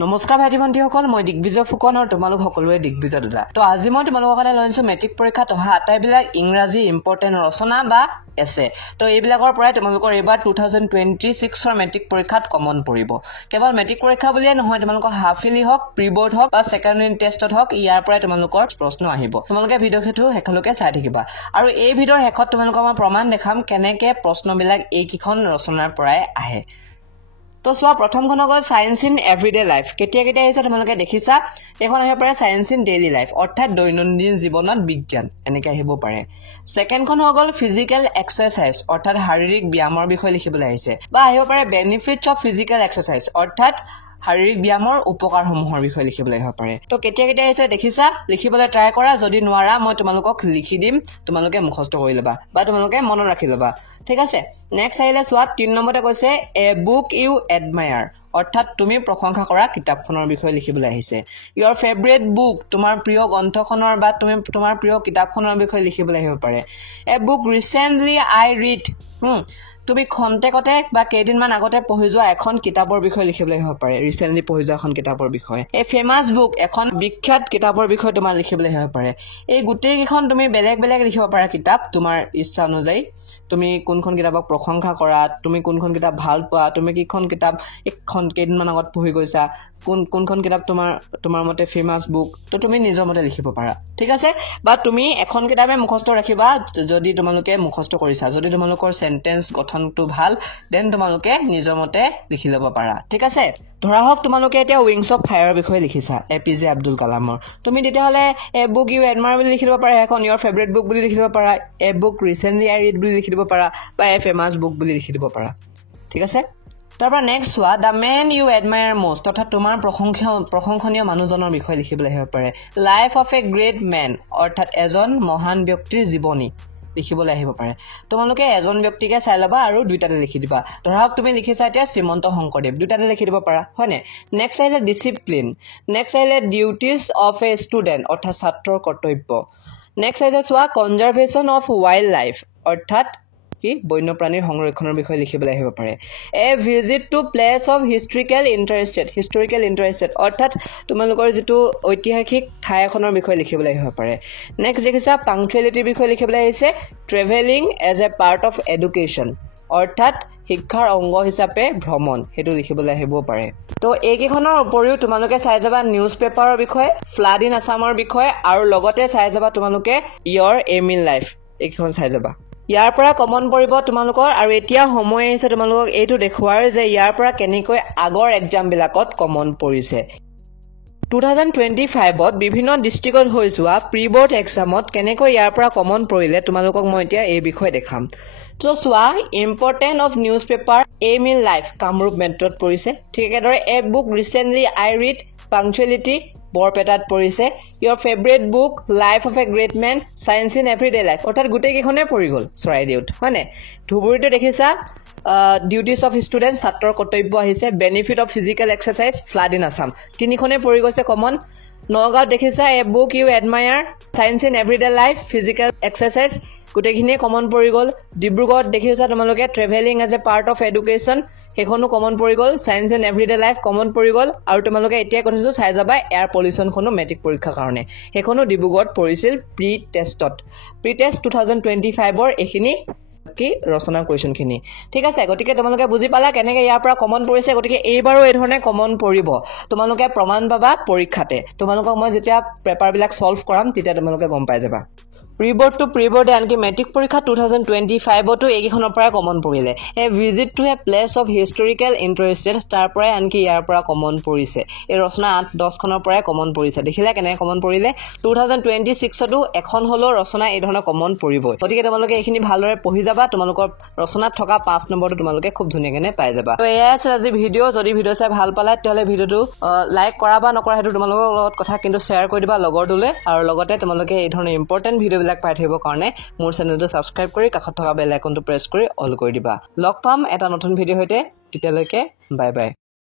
নমস্কাৰ ভাইটি ভণ্টিসকল, মই দিগ্বিজয় ফুকন আৰু তোমালোক সকলোৰে দিগ্বিজয় দাদা। তো আজি মই তোমালোকৰ কাৰণে লৈছো মেট্ৰিক পৰীক্ষাত অহা আটাইবিলাক ইংৰাজী ইম্পৰ্টেণ্ট ৰচনা বা এছে। তো এইবিলাকৰ পৰাই তোমালোকৰ এইবাৰ 2026 মেট্ৰিক পৰীক্ষাত কমন পৰিব। কেৱল মেট্ৰিক পৰীক্ষা বুলিয়ে নহয়, তোমালোকৰ হাফিলি হওক, প্ৰি বোৰ্ড হওক বা ছেকেণ্ড ইউনিট টেষ্টত হওক, ইয়াৰ পৰাই তোমালোকৰ প্ৰশ্ন আহিব। তোমালোকে ভিডিঅ'টো শেষলৈকে চাই থাকিবা। আৰু এই ভিডিঅ'ৰ শেষত তোমালোকক মই প্ৰমাণ দেখাম কেনেকে প্ৰশ্নবিলাক এইকেইখন ৰচনাৰ পৰাই আহে। তো চোৱা, প্ৰথমখন হ'ল সায়েন্স ইন এভৰিডে লাইফ। কেতিয়া কেতিয়া আহিছে তোমালোকে দেখিছা? এইখন আহিব পাৰে সায়েন্স ইন ডেইলি লাইফ, অৰ্থাৎ দৈনন্দিন জীৱনত বিজ্ঞান, এনেকৈ আহিব পাৰে। ছেকেণ্ডখন হৈ গ'ল ফিজিকেল এক্সাৰচাইজ, অৰ্থাৎ শাৰীৰিক ব্যায়ামৰ বিষয়ে লিখিবলৈ আহিছে, বা আহিব পাৰে বেনিফিটছ অফ ফিজিকেল এক্সাৰচাইজ, অৰ্থাৎ শাৰীৰিক ব্যায়ামৰ উপকাৰসমূহৰ বিষয়ে লিখিবলৈ আহিব পাৰে। তো কেতিয়া কেতিয়া আহিছে দেখিছা? লিখিবলৈ ট্ৰাই কৰা। যদি নোৱাৰা মই তোমালোকক লিখি দিম, তোমালোকে মুখস্থ কৰি ল'বা বা তোমালোকে মনত ৰাখি ল'বা, ঠিক আছে? নেক্সট আহিলে চোৱা, 3 নম্বৰতে কৈছে এ বুক ইউ এডমায়াৰ, অৰ্থাৎ তুমি প্ৰশংসা কৰা কিতাপখনৰ বিষয়ে লিখিবলৈ আহিছে। ইয়ৰ ফেভৰেট বুক, তোমাৰ প্ৰিয় গ্ৰন্থখনৰ বা তোমাৰ প্ৰিয় কিতাপখনৰ বিষয়ে লিখিবলৈ আহিব পাৰে। এ বুক ৰিচেণ্টলি আই ৰিড, তুমি খন্তেকতে বা কেইদিনমান আগতে পঢ়ি যোৱা এখন কিতাপৰ বিষয়ে লিখিবলৈ আহিব পাৰে, ৰিচেণ্টলি পঢ়ি যোৱা এখন কিতাপৰ বিষয়ে। এই ফেমাছ বুক, এখন বিখ্যাত কিতাপৰ বিষয়ে তোমাৰ লিখিবলৈ আহিব পাৰে। এই গোটেইকেইখন তুমি বেলেগ বেলেগ লিখিব পাৰা কিতাপ, তোমাৰ ইচ্ছা অনুযায়ী। তুমি কোনখন কিতাপক প্ৰশংসা কৰা, তুমি কোনখন কিতাপ ভাল পোৱা, তুমি কিখন কিতাপ কেইদিনমান আগত পঢ়ি গৈছা, কোনখন কিতাপ তোমাৰ মতে ফেমাছ বুক, তো তুমি নিজৰ মতে লিখিব পাৰা, ঠিক আছে? বা তুমি এখন কিতাপে মুখস্থ ৰাখিবা যদি তোমালোকে মুখস্থ কৰিছা। যদি তোমালোকৰ চেণ্টেন্স গঠনটো ভাল, দেন তোমালোকে নিজৰ মতে লিখি ল'ব পাৰা, ঠিক আছে? ধৰা হওক তোমালোকে এতিয়া উইংছ অফ ফায়াৰৰ বিষয়ে লিখিছা, APJ আব্দুল কালামৰ। তুমি তেতিয়াহ'লে এ বুক ইউ এডমায়াৰ বুলি লিখি দিব পাৰা, এখন ইয়ৰ ফেভৰেট বুক বুলি লিখি দিব পাৰা, এ বুক ৰিচেণ্টলি আই ৰিড বুলি লিখি দিব পাৰা, বা এ ফেমাছ বুক বুলি লিখি দিব পাৰা, ঠিক আছে? তাৰপৰা নেক্সট চোৱা, the man you admire most, অৰ্থাৎ তোমাৰ প্ৰশংসনীয় মানুহজনৰ বিষয়ে লিখিবলৈ আহিব পাৰে। Life of a great man, অৰ্থাৎ এজন মহান ব্যক্তিৰ জীৱনী লিখিবলৈ আহিব পাৰে। তোমালোকে এজন ব্যক্তিকে চাই ল'বা আৰু দুইটাতে লিখি দিবা। ধৰা হওক তুমি লিখিছা এতিয়া শ্ৰীমন্ত শংকৰদেৱ, দুইটাতে লিখি দিব পাৰা, হয়নে? নেক্সট আহিলে ডিচিপ্লিন, নেক্সট আহিলে ডিউটিজ অফ এ ষ্টুডেণ্ট, অৰ্থাৎ ছাত্ৰৰ কৰ্তব্য। নেক্সট আহিলে চোৱা, কনজাৰ্ভেশ্যন অফ ৱাইল্ড লাইফ, অৰ্থাৎ বন্যপ্ৰাণীৰ সংৰক্ষণৰ বিষয়ে লিখিবলৈ আহিব পাৰে। A visit to place of historical interested, অৰ্থাৎ তোমালোকৰ যিটো ঐতিহাসিক ঠাই এখনৰ বিষয়ে লিখিবলৈ আহিব পাৰে। নেক্সট দেখিছা, পাংচুৱেলিটিৰ বিষয়ে লিখিবলৈ আহিছে। Travelling as a part of education, অৰ্থাৎ শিক্ষাৰ অংগ হিচাপে ভ্ৰমণ, সেইটো লিখিবলৈ আহিব পাৰে। তো এইকেইখনৰ উপৰিও তোমালোকে চাই যাবা নিউজ পেপাৰৰ বিষয়ে, ফ্লাড ইন আছামৰ বিষয়ে, আৰু লগতে চাই যাবা তোমালোকে ইয়ৰ এম ইন লাইফ, এইকেইখন চাই যাবা। ইয়াৰ পৰা কমন পৰিব তোমালোকৰ। আৰু এতিয়া সময় আহিছে তোমালোকক এইটো দেখুৱাৰ যে ইয়াৰ পৰা কেনেকৈ আগৰ এক্সামবিলাকত কমন পৰিছে। 2025ত বিভিন্ন ডিষ্ট্ৰিক্টত হৈ যোৱা প্ৰি বৰ্ড এক্সামত কেনেকৈ ইয়াৰ পৰা কমন পৰিলে তোমালোকক মই এতিয়া এই বিষয়ে দেখাম। তো চোৱা, important of newspaper aim in life Kamrup মেট্ৰত পৰিছে। ঠিক একেদৰে a book recently I read punctuality বৰপেটাত পৰিছে। Your favourite book life of a great man science in everyday life, অৰ্থাৎ গোটেইকেইখনেই পৰি গ'ল চৰাইদেউত, হয়নে? ধুবুৰীটো দেখিছা ডিউটিজ অফ ষ্টুডেণ্ট, ছাত্ৰৰ কৰ্তব্য আহিছে। Benefit of physical exercise, flood in Assam, তিনিখনেই পৰি গৈছে কমন। নগাঁৱত দেখিছা a book you admire, science in everyday life, physical exercise, গোটেইখিনিয়ে কমন পৰি গ'ল। ডিব্ৰুগড়ত দেখিছা তোমালোকে travelling as a part of education, সেইখনো কমন পৰি গ'ল। Science in everyday life common পৰি গ'ল। আৰু তোমালোকে এতিয়াই কৈছোঁ চাই যাবা এয়াৰ পলিউশ্যনখনো মেট্ৰিক পৰীক্ষাৰ কাৰণে, সেইখনো ডিব্ৰুগড়ত পৰিছিল প্ৰি টেষ্ট 2025ৰ এইখিনি ৰচনাৰ কুৱেশ্যনখিনি, ঠিক আছে? গতিকে তোমালোকে বুজি পালা কেনেকৈ ইয়াৰ পৰা কমন পৰিছে। গতিকে এইবাৰো এই ধৰণে কমন পৰিব, তোমালোকে প্ৰমাণ পাবা পৰীক্ষাতে। তোমালোকক মই যেতিয়া পেপাৰবিলাক ছল্ভ কৰাম তেতিয়া তোমালোকে গম পাই যাবা। প্ৰি বৰ্ডে আনকি মেট্ৰিক পৰীক্ষা 2025তো এইকেইখনৰ পৰাই কমন পৰিলে। A visit to A place of historical interested, তাৰ পৰাই আনকি ইয়াৰ পৰা কমন পৰিছে। এই ৰচনা 8-10খনৰ পৰাই কমন পৰিছে। দেখিলে কেনেকৈ কমন পৰিলে? 2026তো এখন হ'লেও ৰচনা এই ধৰণৰ কমন পৰিবই। গতিকে তোমালোকে এইখিনি ভালদৰে পঢ়ি যাবা, তোমালোকৰ ৰচনাত থকা 5 নম্বৰটো তোমালোকে খুব ধুনীয়াকৈ পাই যাবা। তো এয়াই আছিল আজি ভিডিঅ'। যদি ভিডিঅ' চাই ভাল পালা তেতিয়াহ'লে ভিডিঅ'টো লাইক কৰা বা নকৰা সেইটো তোমালোকৰ লগত কথা, কিন্তু শ্বেয়াৰ কৰি দিবা লগৰটোলৈ। আৰু লগতে তোমালোকে এই ধৰণৰ ইম্পৰ্টেণ্ট ভিডিঅ'বিলাক পাই থাকিবৰ কাৰণে মোৰ চেনেলটো ছাবস্ক্ৰাইব কৰি কাষত থকা বেল আইকনটো প্ৰেছ কৰি অল কৰি দিবা। লগ পাম এটা নতুন ভিডিঅ'ৰ সৈতে, তেতিয়ালৈকে বাই বাই।